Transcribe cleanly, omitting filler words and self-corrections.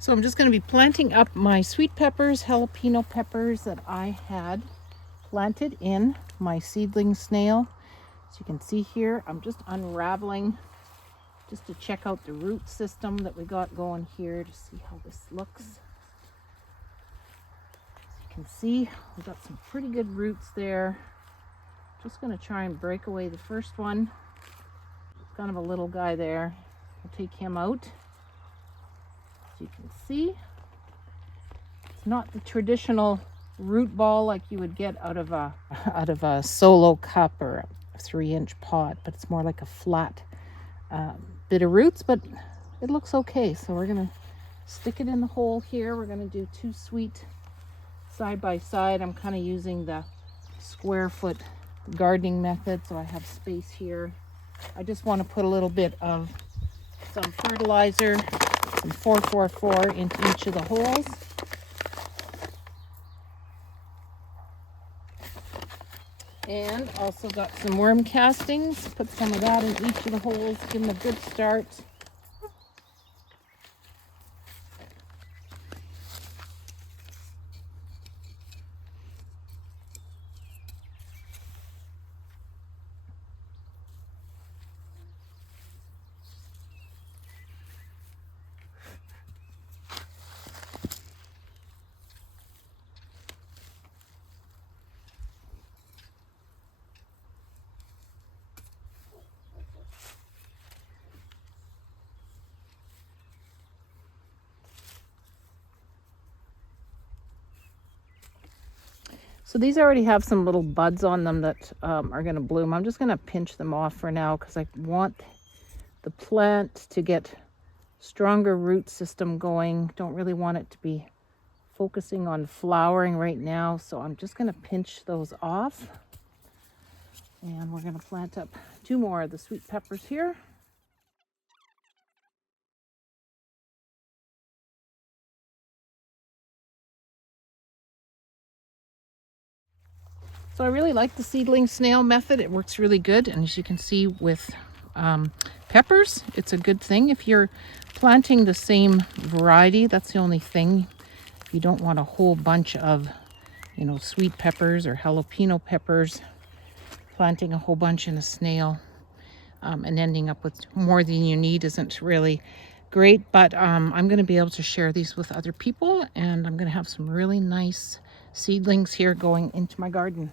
So I'm just going to be planting up my sweet peppers, jalapeno peppers that I had planted in my seedling snail. As you can see here, I'm just unraveling just to check out the root system that we got going here to see how this looks. As you can see, we've got some pretty good roots there. Just going to try and break away the first one. It's kind of a little guy there. We'll take him out. As you can see, it's not the traditional root ball like you would get out of a solo cup or a 3-inch pot, but it's more like a flat bit of roots, but it looks okay. So we're gonna stick it in the hole here. We're gonna do 2 sweet side by side. I'm kind of using the square foot gardening method, so I have space here. I just want to put a little bit of some fertilizer, some 444 into each of the holes. And also got some worm castings. Put some of that in each of the holes, give them a good start. So these already have some little buds on them that are going to bloom. I'm just going to pinch them off for now because I want the plant to get stronger root system going. Don't really want it to be focusing on flowering right now. So I'm just going to pinch those off. And we're going to plant up 2 more of the sweet peppers here. So I really like the seedling snail method. It works really good. And as you can see with peppers, it's a good thing. If you're planting the same variety, that's the only thing. You don't want a whole bunch of, sweet peppers or jalapeno peppers, planting a whole bunch in a snail and ending up with more than you need isn't really great. But I'm going to be able to share these with other people, and I'm going to have some really nice seedlings here going into my garden.